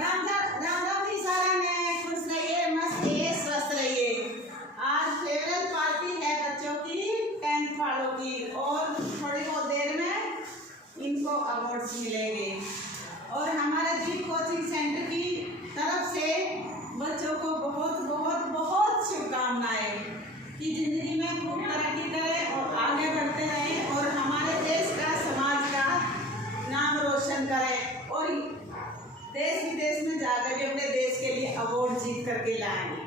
राम राम राम जी सारे ने खुश रहिए, मस्त रहिए, स्वस्थ रहिए। आज फेयरवेल पार्टी है बच्चों की, 10th वालों की, और थोड़ी बहुत देर में इनको अवार्ड्स मिलेंगे। और हमारे दीप कोचिंग सेंटर की तरफ से बच्चों को बहुत बहुत बहुत शुभकामनाएं कि जिंदगी में खूब तरक्की करें और आगे बढ़ते रहें और हमारे देश का, समाज का नाम रोशन करें और देश विदेश में जाकर भी अपने देश के लिए अवार्ड जीत करके लाएंगे।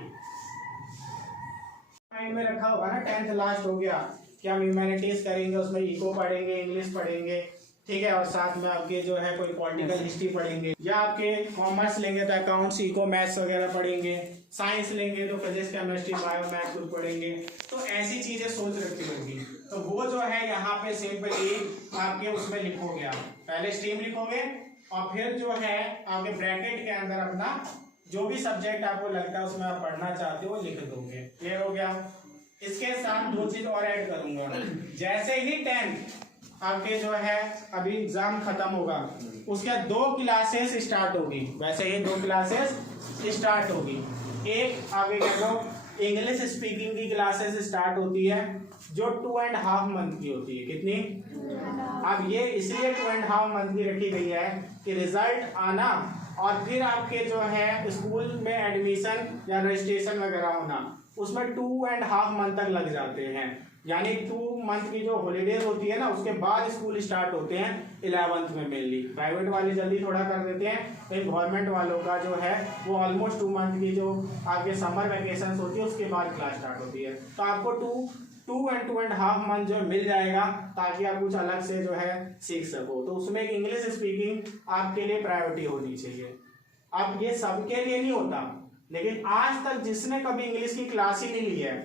माइंड में रखा होगा ना, 10th लास्ट हो गया कि हम ह्यूमैनिटीज करेंगे, उसमें इको पढ़ेंगे, इंग्लिश पढ़ेंगे, ठीक है, और साथ में आपके जो है कोई पॉलिटिकल हिस्ट्री पढ़ेंगे, या आपके कॉमर्स लेंगे तो अकाउंट्स, इको, मैथ्स वगैरह पढ़ेंगे, साइंस लेंगे तो फिजिक्स, केमिस्ट्री, बायो, मैथ कुछ पढ़ेंगे। तो ऐसी चीजें सोच रखी होगी, तो वो जो है यहाँ पे सिंपली आपके उसमें लिखोगे। आप पहले स्ट्रीम लिखोगे और फिर जो है आपके ब्रैकेट के अंदर अपना जो भी सब्जेक्ट आपको लगता है उसमें आप पढ़ना चाहते हो लिख दोगे। क्लियर हो गया? इसके साथ दो चीज और ऐड करूंगा। जैसे ही 10th आपके जो है अभी एग्जाम खत्म होगा, उसके 2 क्लासेस स्टार्ट होगी। वैसे ही 2 क्लासेस स्टार्ट होगी। एक आगे कह दो इंग्लिश स्पीकिंग की क्लासेस स्टार्ट होती है जो 2.5 मंथ की होती है। कितनी? अब ये इसलिए 2.5 मंथ की रखी गई है कि रिजल्ट आना और फिर आपके जो है स्कूल में एडमिशन या रजिस्ट्रेशन वगैरह होना, उसमें 2.5 मंथ तक लग जाते हैं। यानी 2 मंथ की जो हॉलीडेज होती है ना, उसके बाद स्कूल स्टार्ट होते हैं 11th में मेनली। प्राइवेट वाले जल्दी थोड़ा कर देते हैं, लेकिन गवर्नमेंट वालों का जो है वो ऑलमोस्ट 2 मंथ की जो आपके समर वैकेशन होती है उसके बाद क्लास स्टार्ट होती है। तो आपको 2.5 मंथ जो मिल जाएगा ताकि आप कुछ अलग से जो है सीख सको। तो उसमें एक इंग्लिश स्पीकिंग आपके लिए प्रायोरिटी होनी चाहिए। अब ये सबके लिए नहीं होता, लेकिन आज तक जिसने कभी इंग्लिश की क्लास ही नहीं ली है,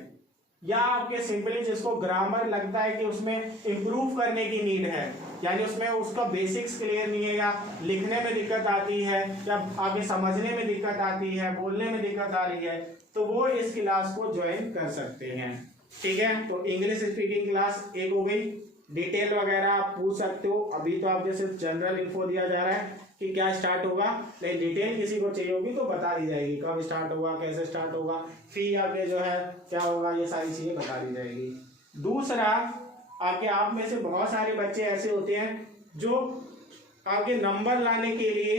या आपके सिंपली जिसको ग्रामर लगता है कि उसमें इंप्रूव करने की नीड है, यानी उसमें उसका बेसिक्स क्लियर नहीं है, या लिखने में दिक्कत आती है, या आगे समझने में दिक्कत आती है, बोलने में दिक्कत आ रही है, तो वो इस क्लास को ज्वाइन कर सकते हैं। ठीक है, तो इंग्लिश स्पीकिंग क्लास एक हो गई। डिटेल वगैरह आप पूछ सकते हो। अभी तो आपको सिर्फ जनरल इन्फो दिया जा रहा है कि क्या स्टार्ट होगा, लेकिन डिटेल किसी को चाहिए होगी तो बता दी जाएगी, कब स्टार्ट होगा, कैसे स्टार्ट होगा, फी आगे जो है क्या होगा, ये सारी चीजें बता दी जाएगी। दूसरा, आगे आप में से बहुत सारे बच्चे ऐसे होते हैं जो आपके नंबर लाने के लिए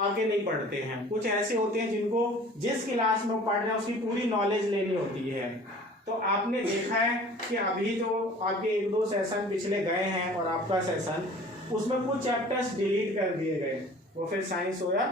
आगे नहीं पढ़ते हैं। कुछ ऐसे होते हैं जिनको जिस क्लास में पढ़ रहे हैं उसकी पूरी नॉलेज लेनी होती है। तो आपने देखा है कि अभी जो आपके 1-2 सेशन पिछले गए हैं और आपका सेशन, उसमें कुछ चैप्टर्स डिलीट कर दिए गए, वो फिर साइंस हो या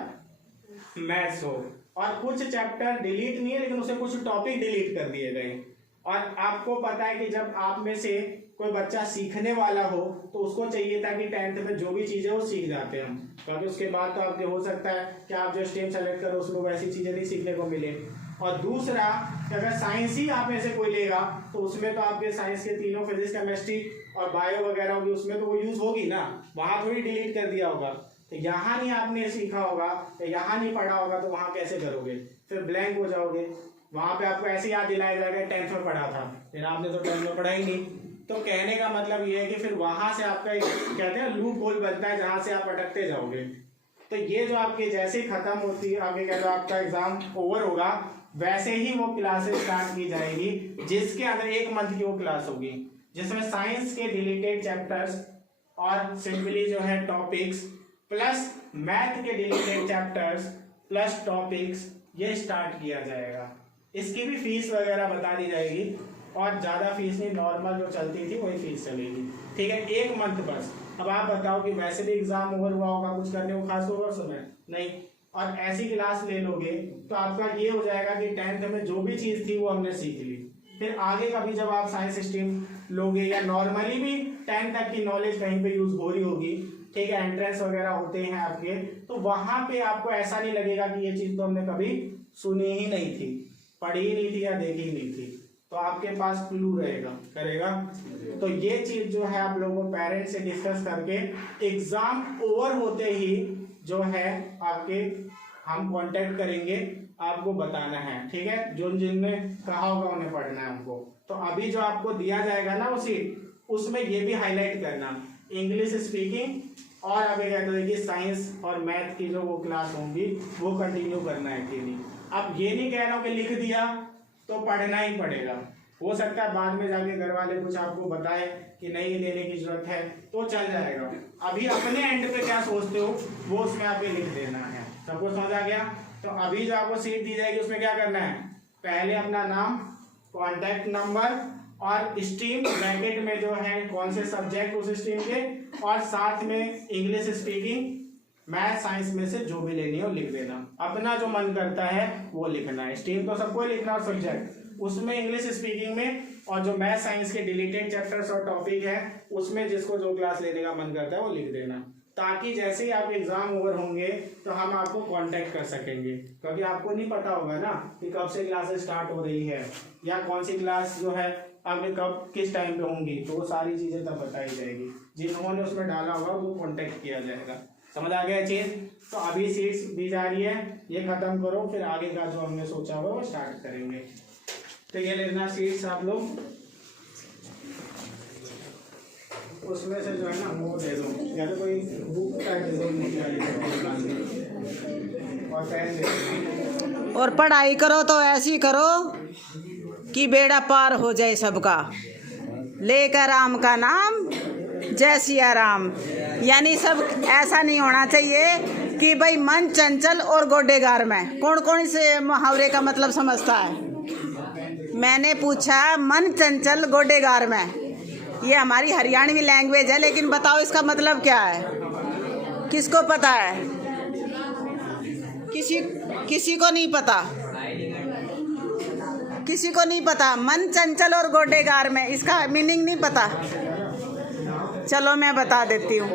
मैथ्स हो, और कुछ चैप्टर डिलीट नहीं है लेकिन उसे कुछ टॉपिक डिलीट कर दिए गए। और आपको पता है कि जब आप में से कोई बच्चा सीखने वाला हो तो उसको चाहिए था कि 10th में जो भी चीजें वो सीख जाते हैं हम, क्योंकि उसके बाद तो आपके हो सकता है कि आप जो स्ट्रीम सेलेक्ट करो उसमें वैसी चीजें नहीं सीखने को मिले। और दूसरा कि अगर साइंस ही आप में से कोई लेगा तो उसमें तो आपके साइंस के तीनों फिजिक्स, केमिस्ट्री और बायो वगैरह होगी, उसमें तो वो यूज होगी ना, वहां थोड़ी डिलीट कर दिया होगा। तो यहाँ नहीं आपने सीखा होगा या यहाँ नहीं पढ़ा होगा तो वहां कैसे करोगे? फिर ब्लैंक हो जाओगे। वहां पे आपको ऐसे याद दिलाया जाएगा 10th में पढ़ा था, फिर आपने तो 10th में पढ़ा ही नहीं। तो कहने का मतलब ये है कि फिर वहां से आपका एक कहते हैं लूप होल बनता है जहां से आप अटकते जाओगे। तो ये जो आपके जैसे ही खत्म होती है, आगे कह लो आपका एग्जाम ओवर होगा, वैसे ही वो क्लासेस स्टार्ट की जाएगी, जिसके अंदर 1 मंथ की वो क्लास होगी, जिसमें साइंस के डिलीटेड चैप्टर्स और सिंपली जो है टॉपिक्स प्लस मैथ के डिलीटेड चैप्टर्स प्लस टॉपिक्स ये स्टार्ट किया जाएगा। इसकी भी फीस वगैरह बता दी जाएगी, और ज्यादा फीस नहीं, नॉर्मल जो चलती थी वही फीस चलेगी। ठीक है, 1 मंथ बस। अब आप बताओ कि वैसे भी एग्जाम ओवर हुआ होगा, कुछ करने को खास होगा समय नहीं, और ऐसी क्लास ले लोगे तो आपका ये हो जाएगा कि 10th में जो भी चीज थी वो हमने सीख ली। फिर आगे कभी जब आप साइंस स्ट्रीम लोगे या नॉर्मली भी 10th तक की नॉलेज कहीं पे यूज हो रही होगी, ठीक है, एंट्रेंस वगैरह होते हैं आपके, तो वहां पे आपको ऐसा नहीं लगेगा कि ये चीज तो हमने कभी सुनी ही नहीं थी, पढ़ी ही नहीं थी या देखी ही नहीं थी। तो आपके पास क्लू रहेगा, करेगा। तो ये चीज जो है आप लोगों को पेरेंट्स से डिस्कस करके एग्जाम ओवर होते ही जो है आपके हम कांटेक्ट करेंगे, आपको बताना है। ठीक है, जो जिनने कहा होगा उन्हें पढ़ना है हमको। तो अभी जो आपको दिया जाएगा ना वो सीट, उसमें ये भी हाईलाइट करना, इंग्लिश स्पीकिंग और अभी कहते हैं कि साइंस और मैथ की जो वो क्लास होंगी वो कंटिन्यू करना है कि नहीं। अब ये नहीं कह रहा हूँ कि लिख दिया तो पढ़ना ही पड़ेगा, हो सकता है बाद में जाके घर वाले कुछ आपको बताए कि नहीं लेने की जरूरत है तो चल जाएगा। अभी अपने एंड पे क्या सोचते हो वो उसमें आपको लिख देना है। सबको समझ आ गया? तो अभी जो आपको सीट दी जाएगी उसमें क्या करना है, पहले अपना नाम, कॉन्टैक्ट नंबर और स्ट्रीम, ब्रैकेट में जो है कौन से सब्जेक्ट उस स्ट्रीम के, और साथ में इंग्लिश स्पीकिंग, मैथ साइंस में से जो भी लेनी हो लिख देना। अपना जो मन करता है वो लिखना है। स्ट्रीम तो सबको लिखना और सब्जेक्ट उसमें इंग्लिश स्पीकिंग में, और जो मैथ साइंस के डिलीटेड चैप्टर्स और टॉपिक है उसमें जिसको जो क्लास लेने का मन करता है वो लिख देना, ताकि जैसे ही आप एग्जाम ओवर होंगे तो हम आपको कांटेक्ट कर सकेंगे। क्योंकि आपको नहीं पता होगा ना कि कब से क्लासेस स्टार्ट हो रही है या कौन सी क्लास जो है आगे कब किस टाइम पे होंगी, तो वो सारी चीज़ें तब बताई जाएगी। जिन्होंने उसमें डाला होगा वो कांटेक्ट किया जाएगा। समझ आ गया चीज़? तो अभी सीट्स दी जा रही है, ये खत्म करो, फिर आगे का जो हमने सोचा हुआ वो स्टार्ट करेंगे। तो ये लेना सीट्स आप लोग, उसमें से जो है ना वो दे दो, या तो कोई बुक का दे दो और पेन दे दो। और पढ़ाई करो तो ऐसी करो कि बेड़ा पार हो जाए सबका, लेकर राम का नाम जय सिया राम। यानी सब ऐसा नहीं होना चाहिए कि भाई मन चंचल और गोडेगार में। कौन कौन से मुहावरे का मतलब समझता है? मैंने पूछा मन चंचल गोडेगार में, ये हमारी हरियाणवी लैंग्वेज है, लेकिन बताओ इसका मतलब क्या है? किसको पता है? किसी को नहीं पता, किसी को नहीं पता। मन चंचल और गोडेगार में इसका मीनिंग नहीं पता। चलो मैं बता देती हूँ।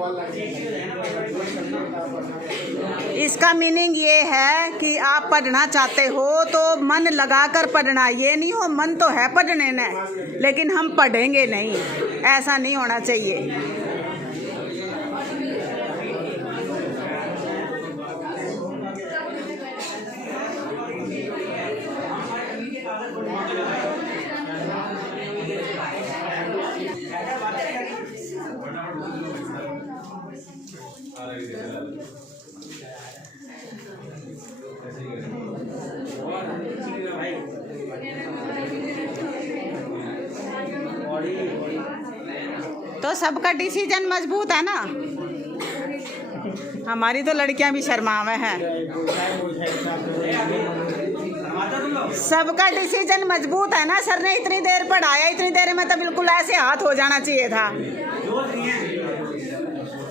इसका मीनिंग ये है कि आप पढ़ना चाहते हो तो मन लगाकर पढ़ना, ये नहीं हो मन तो है पढ़ने में लेकिन हम पढ़ेंगे नहीं, ऐसा नहीं होना चाहिए। तो सबका डिसीजन मजबूत है ना? हमारी तो लड़कियां भी शर्मावे हैं। सबका डिसीजन मजबूत है ना? सर ने इतनी देर पढ़ाया, इतनी देर में तो बिल्कुल ऐसे हाथ हो जाना चाहिए था।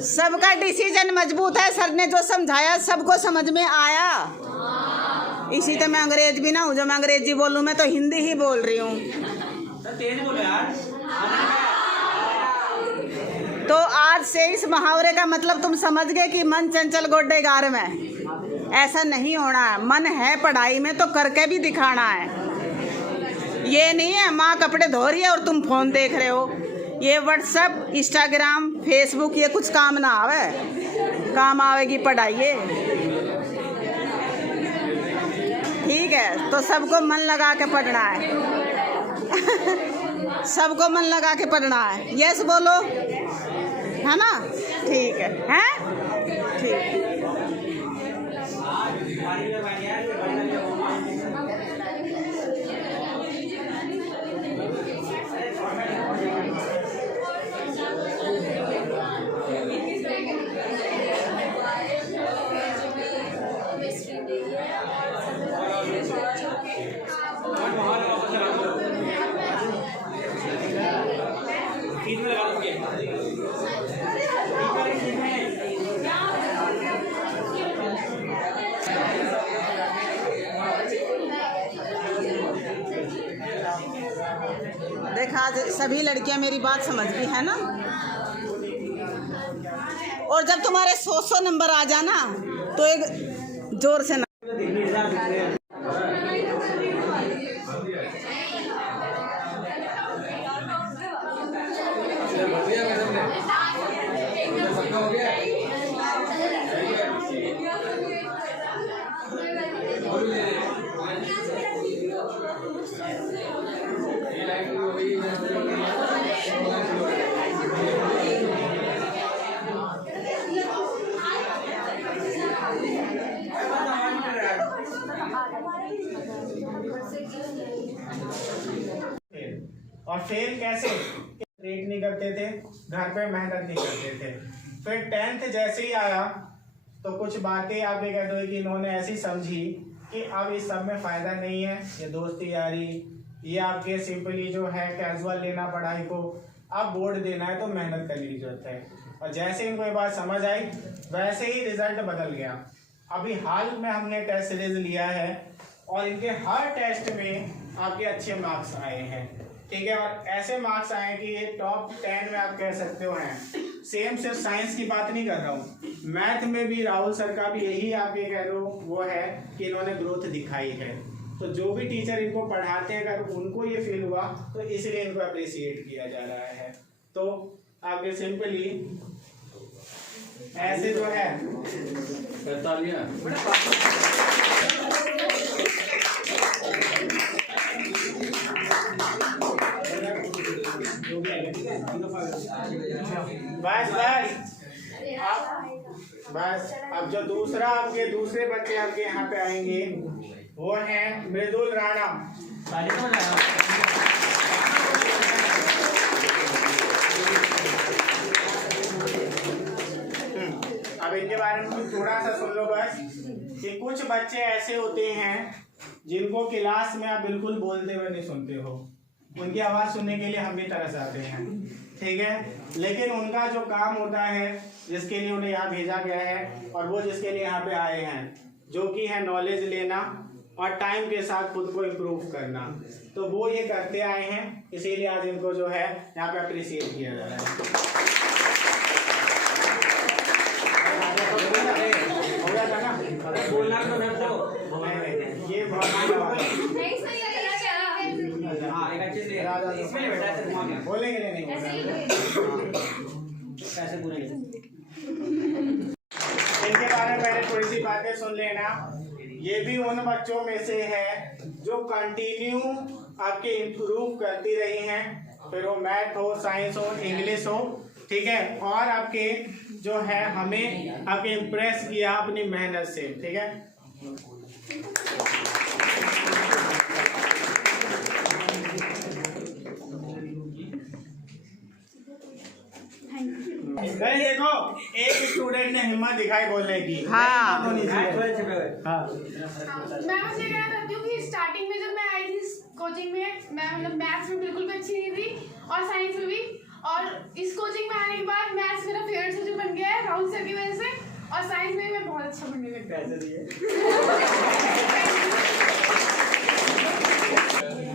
सबका डिसीजन मजबूत है। सर ने जो समझाया सबको समझ में आया। इसी तो मैं अंग्रेज भी ना हूँ, जो मैं अंग्रेजी बोलूँ, मैं तो हिंदी ही बोल रही हूँ। तेज बोलो यार। तो आज से इस मुहावरे का मतलब तुम समझ गए कि मन चंचल गोडेगार में। ऐसा नहीं होना है। मन है पढ़ाई में तो करके भी दिखाना है। ये नहीं है माँ कपड़े धो रही है और तुम फोन देख रहे हो। ये व्हाट्सएप, इंस्टाग्राम, फेसबुक ये कुछ काम ना आवे, काम आवेगी पढ़ाई। ठीक है, तो सबको मन लगा के पढ़ना है। सबको मन लगा के पढ़ना है। यस बोलो, है ना? ठीक है, हैं? ठीक। देखा, सभी लड़कियां मेरी बात समझ गई है ना? और जब तुम्हारे 100 नंबर आ जाना तो एक जोर से फेल कैसे, रेट नहीं करते थे, घर पे मेहनत नहीं करते थे। फिर 10th जैसे ही आया तो कुछ बातें आप ये कहते हो कि इन्होंने ऐसी समझी कि अब इस सब में फ़ायदा नहीं है, ये दोस्ती यारी, ये आपके सिंपली जो है कैजुअल लेना पढ़ाई को, अब बोर्ड देना है तो मेहनत करने की जरूरत है। और जैसे इनको ये बात समझ आई वैसे ही रिजल्ट बदल गया। अभी हाल में हमने टेस्ट सीरीज लिया है और इनके हर टेस्ट में आपके अच्छे मार्क्स आए हैं, ठीक है। और ऐसे मार्क्स आए कि ये टॉप 10 में आप कह सकते हो हैं। सेम सिर्फ साइंस की बात नहीं कर रहा हूँ, मैथ में भी राहुल सर का भी यही आप ये कह रहे हो वो है कि इन्होंने ग्रोथ दिखाई है। तो जो भी टीचर इनको पढ़ाते हैं अगर उनको ये फील हुआ तो इसलिए इनको अप्रिसिएट किया जा रहा है। तो आपके सिंपली ऐसे जो है बस अब जो दूसरा आपके दूसरे बच्चे आपके यहाँ पे आएंगे वो है मृदुल राणा। अब इनके बारे में थोड़ा सा सुन लो बस कि कुछ बच्चे ऐसे होते हैं जिनको क्लास में आप बिल्कुल बोलते हुए नहीं सुनते हो, उनकी आवाज़ सुनने के लिए हम भी तरस आते हैं, ठीक है। लेकिन उनका जो काम होता है जिसके लिए उन्हें यहाँ भेजा गया है और वो जिसके लिए यहाँ पे आए हैं जो कि है नॉलेज लेना और टाइम के साथ खुद को इम्प्रूव करना, तो वो ये करते आए हैं, इसीलिए आज इनको जो है यहाँ पे अप्रिसिएट किया जा रहा है। बोलना तो ये बोलेंगे नहीं पैसे पूरे इनके बारे में पहले थोड़ी सी बातें सुन लेना। ये भी उन बच्चों में से है जो कंटिन्यू आपके इम्प्रूव करती रही हैं, फिर वो मैथ हो, साइंस हो, इंग्लिश हो, ठीक है। और आपके जो है हमें आपके इम्प्रेस किया अपनी मेहनत से, ठीक है। देखो एक स्टूडेंट ने हिम्मत दिखाई बोलने की। हाँ। हाँ। मैं बस ये कहना चाहती हूँ कि स्टार्टिंग में जब मैं आई थी कोचिंग में, मैं मतलब मैथ्स में बिल्कुल भी अच्छी नहीं थी और साइंस में भी, और इस कोचिंग में आने के बाद मैथ्स मेरा फेवरेट सब्जेक्ट बन गया है राहुल सर की वजह से, और साइंस में मैं बहुत अच्छा बनने लग गया।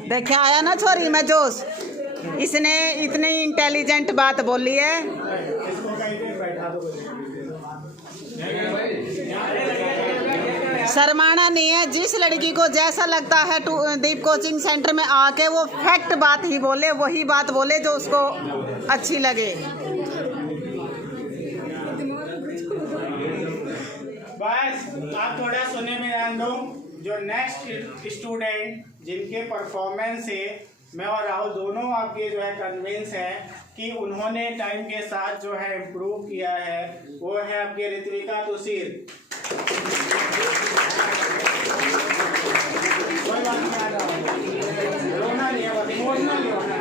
देखा आया ना छोरी में जोश, इसने इतनी इंटेलिजेंट बात बोली है। शर्माना नहीं है, जिस लड़की को जैसा लगता है दीप कोचिंग सेंटर में आके वो फैक्ट बात ही बोले, वही बात बोले जो उसको अच्छी लगे। बस आप थोड़ा सुनने में ध्यान दो। जो नेक्स्ट स्टूडेंट जिनके परफॉर्मेंस से मैं और राहुल दोनों आपके जो है कन्विंस हैं कि उन्होंने टाइम के साथ जो है इम्प्रूव किया है, वो है आपके ऋत्विका तुसीर। कोई बात नहीं, आ जाओ, रोना नहीं है, बस इमोशनल नहीं होना है।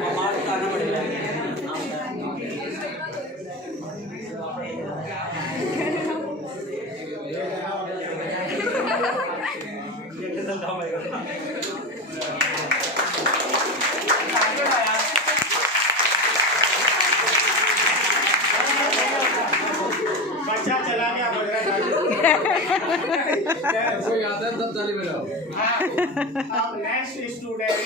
बच्चा चला गया अब नेक्स्ट स्टूडेंट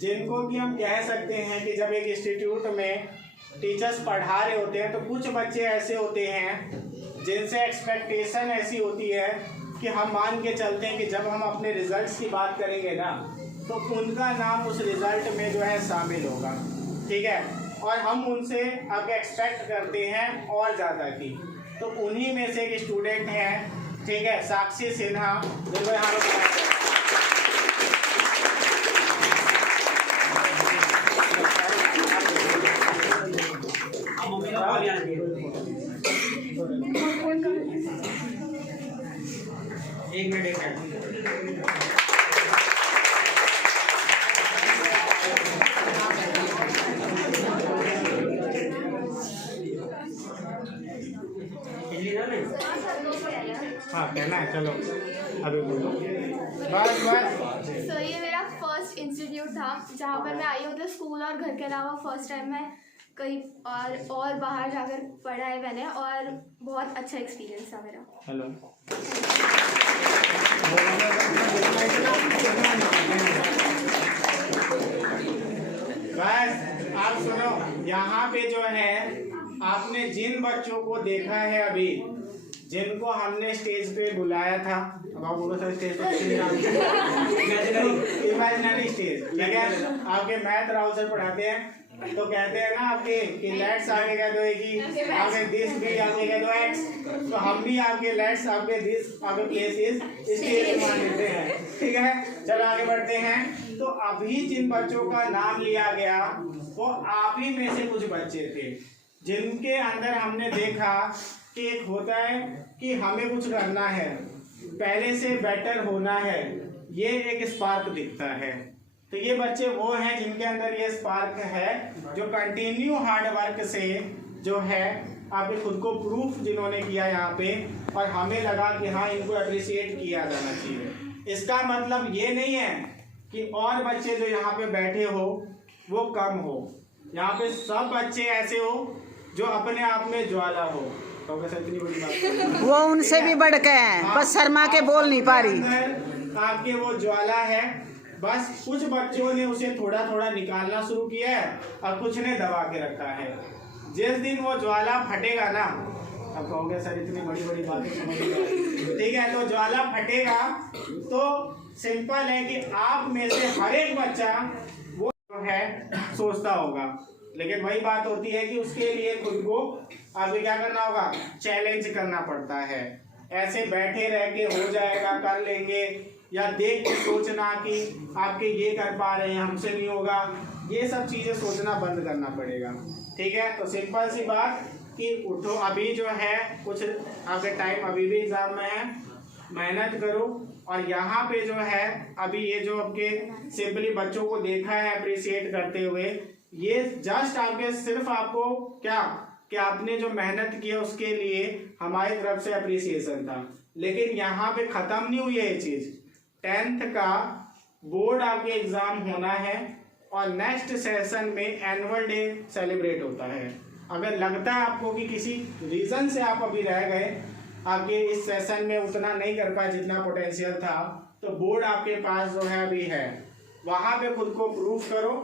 जिनको कि हम कह सकते हैं कि जब एक इंस्टीट्यूट में टीचर्स पढ़ा रहे होते हैं तो कुछ बच्चे ऐसे होते हैं जिनसे एक्सपेक्टेशन ऐसी होती है कि हम मान के चलते हैं कि जब हम अपने रिजल्ट्स की बात करेंगे ना तो उनका नाम उस रिजल्ट में जो है शामिल होगा, ठीक है। और हम उनसे अब एक्सपेक्ट करते हैं और ज़्यादा की, तो उन्हीं में से एक स्टूडेंट हैं, ठीक है, साक्षी सिन्हा, जिनको यहाँ एक मिनट हाँ कहना है, चलो अभी बोलो। बस बस। सो ये मेरा फर्स्ट इंस्टीट्यूट था जहाँ पर मैं आई हूँ। तो स्कूल और घर के अलावा फर्स्ट टाइम मैं कहीं और बाहर जाकर पढ़ा है मैंने, और बहुत अच्छा एक्सपीरियंस था मेरा। हेलो। बस आप सुनो, यहाँ पे जो है आपने जिन बच्चों को देखा है अभी, जिनको हमने स्टेज पे बुलाया था, अब आप बोलो सर स्टेज पे इमेजिनरी स्टेज, ठीक है। आपके मैथ राहुल सर पढ़ाते हैं तो कहते हैं ना आपके कि लेट्स आगे कह दो एक ही, आगे दिस भी आगे कह दो एक्स, तो हम भी आपके लेट्स आपके दिस आगे प्लेसेस स्टेज मान लेते हैं, ठीक है। चलो आगे बढ़ते हैं। तो अभी जिन बच्चों का नाम लिया गया वो आप ही में से कुछ बच्चे थे जिनके अंदर हमने देखा कि एक होता है कि हमें कुछ करना है, पहले से बेटर होना है, ये एक स्पार्क दिखता है। तो ये बच्चे वो हैं जिनके अंदर ये स्पार्क है, जो कंटिन्यू हार्ड वर्क से जो है आपके खुद को प्रूफ जिन्होंने किया यहाँ पे, और हमें लगा कि हाँ इनको अप्रिशिएट किया जाना चाहिए। इसका मतलब ये नहीं है कि और बच्चे जो यहाँ पे बैठे हो वो कम हो, यहाँ पे सब बच्चे ऐसे हो जो अपने आप में ज्वाला हो। तो इतनी बड़ी बात वो उनसे भी बढ़ के हैं, बस शर्मा के बोल नहीं पा रही। आपके वो ज्वाला है, बस कुछ बच्चों ने उसे थोड़ा थोड़ा निकालना शुरू किया है और कुछ ने दबा के रखा है। जिस दिन वो ज्वाला फटेगा ना, अब कहोगे सर इतनी बड़ी बड़ी बातें समझ नहीं, ठीक है, तो ज्वाला फटेगा तो सिंपल है कि आप में से हर एक बच्चा वो जो है सोचता होगा, लेकिन वही बात होती है कि उसके लिए खुद को आपको क्या करना होगा, चैलेंज करना पड़ता है। ऐसे बैठे रह के हो जाएगा, कर लेंगे, या देख के सोचना कि आपके ये कर पा रहे हैं हमसे नहीं होगा, ये सब चीज़ें सोचना बंद करना पड़ेगा, ठीक है। तो सिंपल सी बात कि उठो, अभी जो है कुछ आपके टाइम अभी भी एग्जाम में है, मेहनत करो। और यहाँ पे जो है अभी ये जो आपके सिंपली बच्चों को देखा है अप्रिशिएट करते हुए, ये जस्ट आपके सिर्फ आपको क्या कि आपने जो मेहनत की है उसके लिए हमारी तरफ से अप्रिसिएशन था। लेकिन यहाँ पे ख़त्म नहीं हुई है ये चीज़। 10th का बोर्ड आपके एग्ज़ाम होना है और नेक्स्ट सेशन में एनुअल डे सेलिब्रेट होता है। अगर लगता है आपको कि किसी रीज़न से आप अभी रह गए, आपके इस सेशन में उतना नहीं कर पाए जितना पोटेंशियल था, तो बोर्ड आपके पास जो है अभी है, वहाँ पे खुद को प्रूफ करो।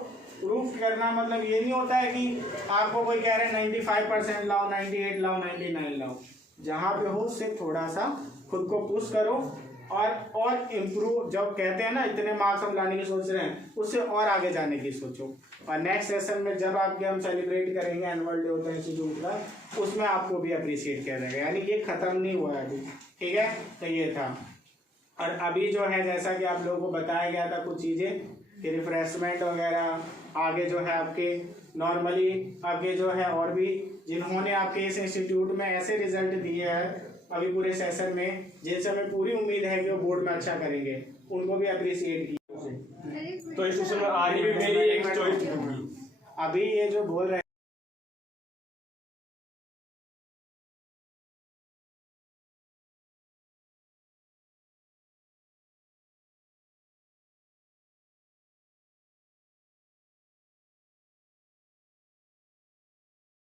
प्रूफ करना मतलब ये नहीं होता है कि आपको कोई कह रहे हैं 95% लाओ, 98 लाओ, 99 लाओ, जहाँ पे हो उससे थोड़ा सा खुद को पुश करो और इम्प्रूव। जब कहते हैं ना इतने मार्क्स हम लाने की सोच रहे हैं, उससे और आगे जाने की सोचो। और नेक्स्ट सेशन में जब आपके हम सेलिब्रेट करेंगे एनुअल डे होता है इंस्टीट्यूट का, उसमें आपको भी अप्रिशिएट किया जाएगा। यानी ये ख़त्म नहीं हुआ है अभी, ठीक है। तो ये था। और अभी जो है जैसा कि आप लोगों को बताया गया था कुछ चीज़ें कि रिफ्रेशमेंट वगैरह, आगे जो है आपके नॉर्मली आगे जो है और भी जिन्होंने आपके इस इंस्टीट्यूट में ऐसे रिजल्ट दिए हैं अभी पूरे सेशन में, जिनसे हमें पूरी उम्मीद है कि वो बोर्ड में अच्छा करेंगे, उनको भी अप्रिशिएट किया। तो इस सेशन में आगे भी मेरी एक चॉइस होगी। अभी ये जो बोल रहे हैं